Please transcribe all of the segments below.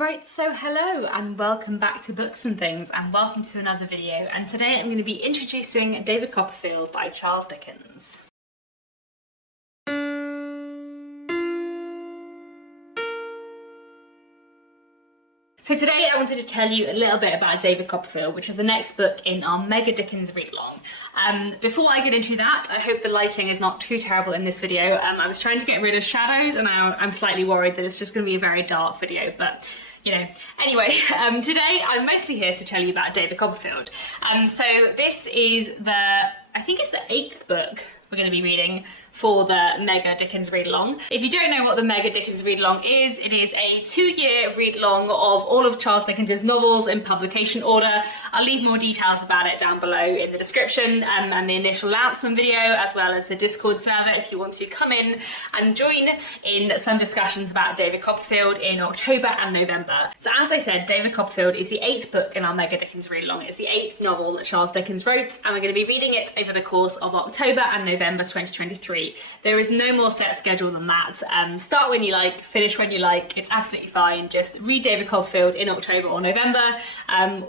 Right, so hello and welcome back to Books and Things, and welcome to another video, and today I'm going to be introducing David Copperfield by Charles Dickens. So today I wanted to tell you a little bit about David Copperfield, which is the next book in our mega Dickens read-along. Before I get into that, I hope the lighting is not too terrible in this video. I was trying to get rid of shadows and now I'm slightly worried that it's just going to be a very dark video, but you know. Anyway, today I'm mostly here to tell you about David Copperfield. So this is I think it's the 8th book we're going to be reading for the Mega Dickens Read-Along. If you don't know what the Mega Dickens Read-Along is, it is a 2-year read-along of all of Charles Dickens's novels in publication order. I'll leave more details about it down below in the description and the initial announcement video, as well as the Discord server if you want to come in and join in some discussions about David Copperfield in October and November. So as I said, David Copperfield is the 8th book in our Mega Dickens Read-Along. It's the 8th novel that Charles Dickens wrote, and we're going to be reading it over the course of October and November 2023. There is no more set schedule than that. Start when you like, finish when you like, it's absolutely fine. Just read David Copperfield in October or November,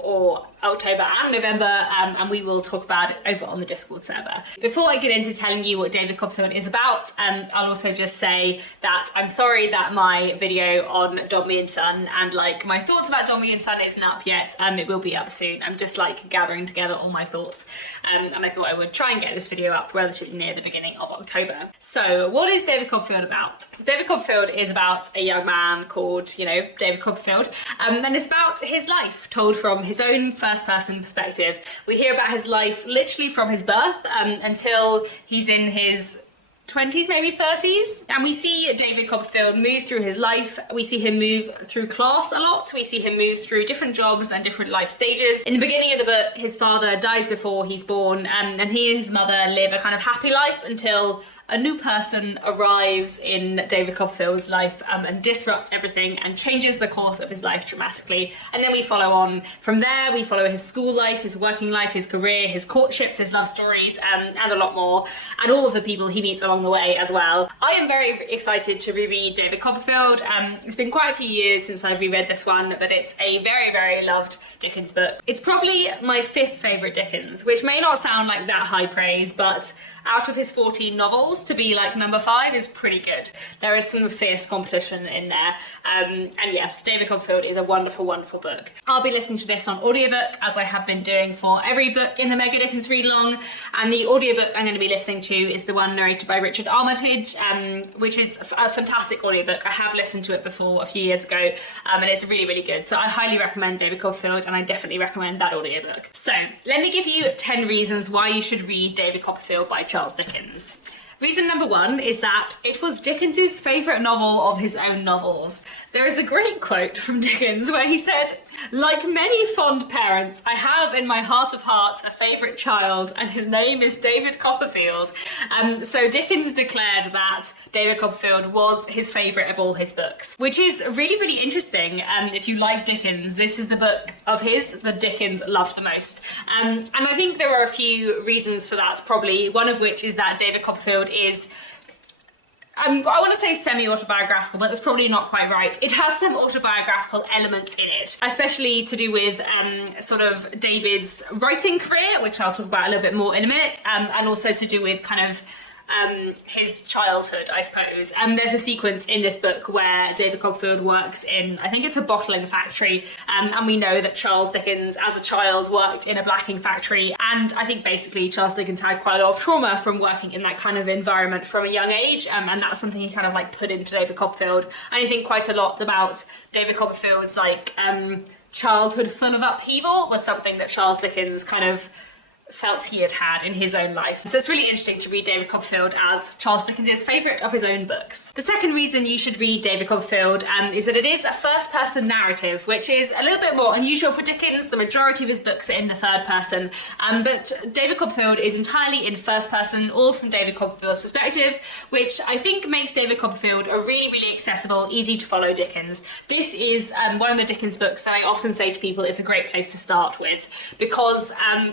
or October and November, and we will talk about it over on the Discord server. Before I get into telling you what David Copperfield is about, I'll also just say that I'm sorry that my video on Dombey and Son and like my thoughts about Dombey and Son isn't up yet. It will be up soon. I'm just like gathering together all my thoughts, and I thought I would try and get this video up relatively near the beginning of October. So what is David Copperfield about? David Copperfield is about a young man called, David Copperfield, and it's about his life told from his own first-person perspective. We hear about his life literally from his birth until he's in his 20s, maybe 30s. And we see David Copperfield move through his life. We see him move through class a lot. We see him move through different jobs and different life stages. In the beginning of the book, his father dies before he's born, and he and his mother live a kind of happy life until a new person arrives in David Copperfield's life and disrupts everything and changes the course of his life dramatically. And then we follow on from there. We follow his school life, his working life, his career, his courtships, his love stories, and a lot more, and all of the people he meets along the way as well. I am very excited to reread David Copperfield. It's been quite a few years since I've reread this one, but it's a very, very loved Dickens book. It's probably my 5th favourite Dickens, which may not sound like that high praise, but out of his 14 novels, to be like number 5 is pretty good. There is some fierce competition in there. And yes, David Copperfield is a wonderful, wonderful book. I'll be listening to this on audiobook, as I have been doing for every book in the Mega Dickens Read-Along. And the audiobook I'm going to be listening to is the one narrated by Richard Armitage, which is a fantastic audiobook. I have listened to it before a few years ago, and it's really, really good. So I highly recommend David Copperfield, and I definitely recommend that audiobook. So let me give you 10 reasons why you should read David Copperfield by Charles Dickens. Reason number 1 is that it was Dickens's favourite novel of his own novels. There is a great quote from Dickens where he said, "Like many fond parents, I have in my heart of hearts a favourite child, and his name is David Copperfield." So Dickens declared that David Copperfield was his favourite of all his books, which is really, really interesting. If you like Dickens, this is the book of his that Dickens loved the most. And I think there are a few reasons for that, probably, one of which is that David Copperfield is, I want to say semi-autobiographical, but that's probably not quite right. It has some autobiographical elements in it, especially to do with sort of David's writing career, which I'll talk about a little bit more in a minute, and also to do with kind of his childhood, I suppose. There's a sequence in this book where David Copperfield works in, I think it's a bottling factory, and we know that Charles Dickens as a child worked in a blacking factory, and I think basically Charles Dickens had quite a lot of trauma from working in that kind of environment from a young age, and that's something he kind of like put into David Copperfield. And I think quite a lot about David Copperfield's like childhood full of upheaval was something that Charles Dickens kind of felt he had in his own life. So it's really interesting to read David Copperfield as Charles Dickens' favourite of his own books. The second reason you should read David Copperfield is that it is a first-person narrative, which is a little bit more unusual for Dickens. The majority of his books are in the third person, but David Copperfield is entirely in first person, all from David Copperfield's perspective, which I think makes David Copperfield a really, really accessible, easy to follow Dickens. This is one of the Dickens books that I often say to people it's a great place to start with, because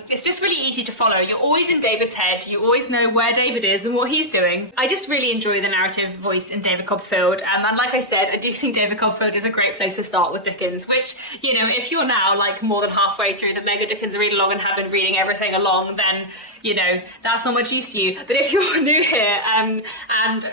it's just really easy to follow. You're always in David's head, you always know where David is and what he's doing. I just really enjoy the narrative voice in David Copperfield, and like I said, I do think David Copperfield is a great place to start with Dickens, which, you know, if you're now like more than halfway through the Mega Dickens Readalong and have been reading everything along, then, you know, that's not much use to you. But if you're new here and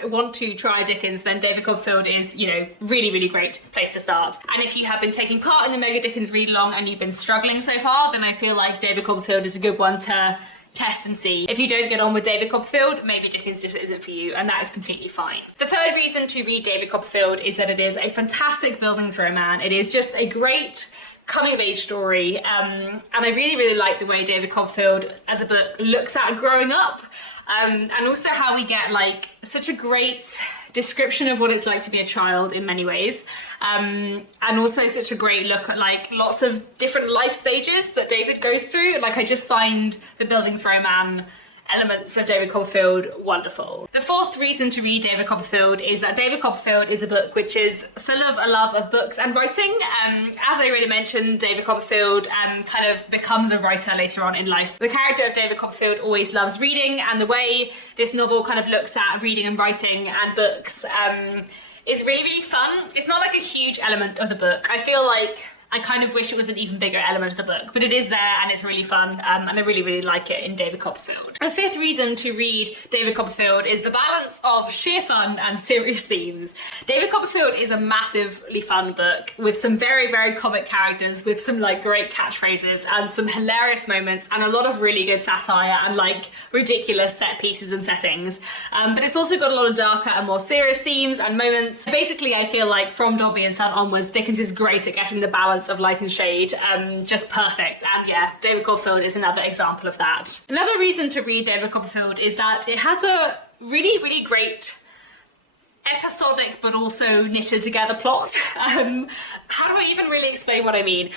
want to try Dickens, then David Copperfield is, you know, really great place to start. And if you have been taking part in the Mega Dickens Readalong and you've been struggling so far, then I feel like David Copperfield is a good one to test and see. If you don't get on with David Copperfield, maybe Dickens just isn't for you, and that is completely fine. The third reason to read David Copperfield is that it is a fantastic buildings romance. It is just a great coming-of-age story, and I really like the way David Copperfield as a book looks at growing up, and also how we get like such a great description of what it's like to be a child in many ways, and also such a great look at like lots of different life stages that David goes through. Like, I just find the buildings romance elements of David Copperfield wonderful. The fourth reason to read David Copperfield is that David Copperfield is a book which is full of a love of books and writing. As I already mentioned, David Copperfield kind of becomes a writer later on in life. The character of David Copperfield always loves reading, and the way this novel kind of looks at reading and writing and books is really fun. It's not like a huge element of the book. I feel like I kind of wish it was an even bigger element of the book, but it is there and it's really fun, and I really like it in David Copperfield. The fifth reason to read David Copperfield is the balance of sheer fun and serious themes. David Copperfield is a massively fun book with some very comic characters, with some like great catchphrases and some hilarious moments and a lot of really good satire and like ridiculous set pieces and settings. But it's also got a lot of darker and more serious themes and moments. Basically, I feel like from Dombey and Son onwards, Dickens is great at getting the balance of light and shade just perfect, and yeah, David Copperfield is another example of that. Another reason to read David Copperfield is that it has a really great episodic but also knitted together plot. How do I even really explain what I mean?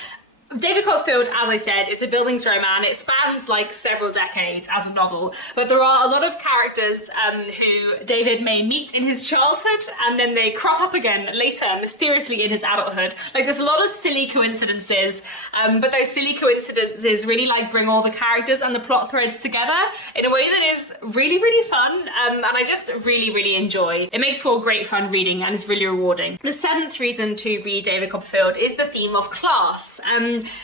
David Copperfield, as I said, is a buildings romance. It spans like several decades as a novel, but there are a lot of characters who David may meet in his childhood and then they crop up again later, mysteriously in his adulthood. Like, there's a lot of silly coincidences, but those silly coincidences really like bring all the characters and the plot threads together in a way that is really fun, and I just really enjoy. It makes for great fun reading and it's really rewarding. The seventh reason to read David Copperfield is the theme of class.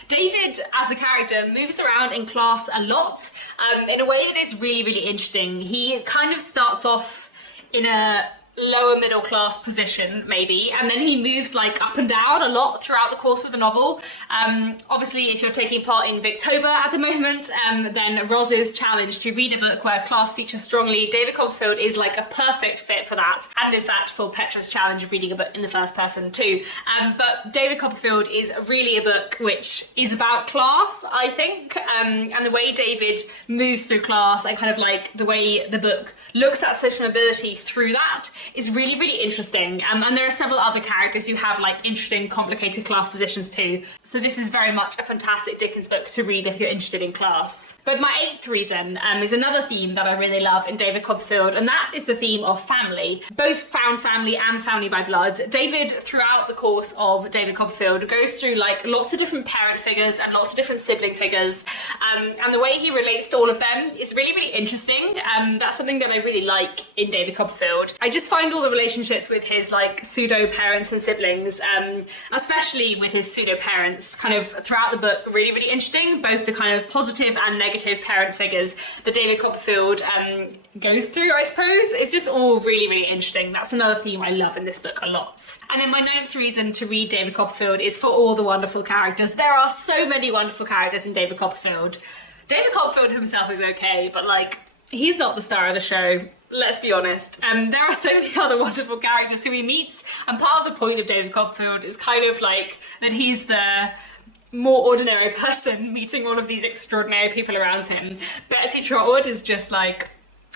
David, as a character, moves around in class a lot in a way that is really interesting. He kind of starts off in a lower middle class position maybe, and then he moves like up and down a lot throughout the course of the novel. Obviously, if you're taking part in Victober at the moment, then Roz's challenge to read a book where class features strongly, David Copperfield is like a perfect fit for that, and in fact for Petra's challenge of reading a book in the first person too. But David Copperfield is really a book which is about class, I think, and the way David moves through class, I kind of like the way the book looks at social mobility through that is really interesting, and there are several other characters who have like interesting complicated class positions too, so this is very much a fantastic Dickens book to read if you're interested in class. But my eighth reason is another theme that I really love in David Copperfield, and that is the theme of family, both found family and family by blood. David, throughout the course of David Copperfield, goes through like lots of different parent figures and lots of different sibling figures, and the way he relates to all of them is really interesting. That's something that I really like in David Copperfield. I just find all the relationships with his like pseudo parents and siblings, especially with his pseudo parents, kind of throughout the book really interesting, both the kind of positive and negative parent figures that David Copperfield goes through, I suppose. It's just all really interesting. That's another theme I love in this book a lot. And then my ninth reason to read David Copperfield is for all the wonderful characters. There are so many wonderful characters in David Copperfield. David Copperfield himself is okay, but like, he's not the star of the show. Let's be honest. There are so many other wonderful characters who he meets, and part of the point of David Copperfield is kind of like that he's the more ordinary person meeting all of these extraordinary people around him. Betsy Trotwood is just like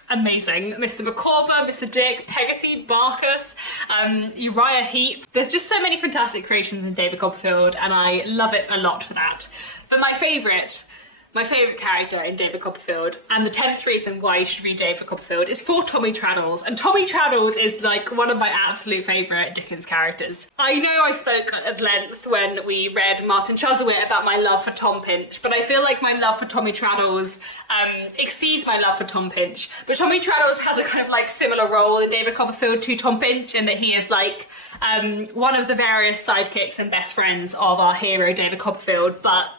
amazing. Mr. Micawber, Mr. Dick, Peggotty, Barkus, Uriah Heep. There's just so many fantastic creations in David Copperfield, and I love it a lot for that. But my favourite my favourite character in David Copperfield, and the 10th reason why you should read David Copperfield is for Tommy Traddles. And Tommy Traddles is like one of my absolute favourite Dickens characters. I know I spoke at length when we read Martin Chuzzlewit about my love for Tom Pinch, but I feel like my love for Tommy Traddles exceeds my love for Tom Pinch. But Tommy Traddles has a kind of like similar role in David Copperfield to Tom Pinch, in that he is like one of the various sidekicks and best friends of our hero David Copperfield. But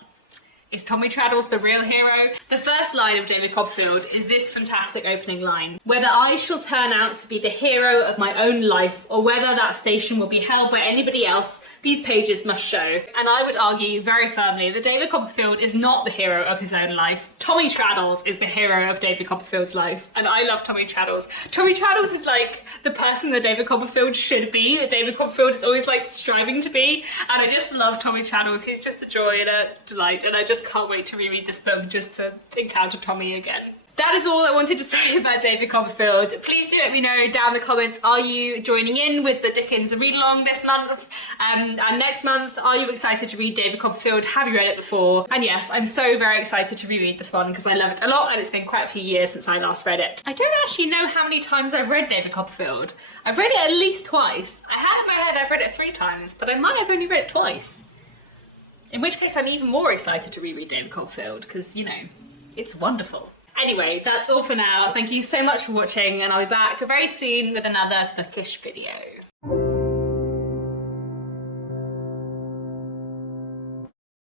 is Tommy Traddles the real hero? The first line of David Copperfield is this fantastic opening line: "Whether I shall turn out to be the hero of my own life, or whether that station will be held by anybody else, these pages must show." And I would argue very firmly that David Copperfield is not the hero of his own life. Tommy Traddles is the hero of David Copperfield's life, and I love Tommy Traddles. Tommy Traddles is like the person that David Copperfield should be, that David Copperfield is always like striving to be, and I just love Tommy Traddles. He's just a joy and a delight, and I just can't wait to reread this book just to encounter Tommy again. That is all I wanted to say about David Copperfield. Please do let me know down in the comments, are you joining in with the Dickens Readalong this month? And next month, are you excited to read David Copperfield? Have you read it before? And yes, I'm so very excited to reread this one because I love it a lot, and it's been quite a few years since I last read it. I don't actually know how many times I've read David Copperfield. I've read it at least twice. I had in my head I've read it 3 times, but I might have only read it twice. In which case I'm even more excited to reread David Copperfield because, you know, it's wonderful. Anyway, that's all for now. Thank you so much for watching, and I'll be back very soon with another bookish video.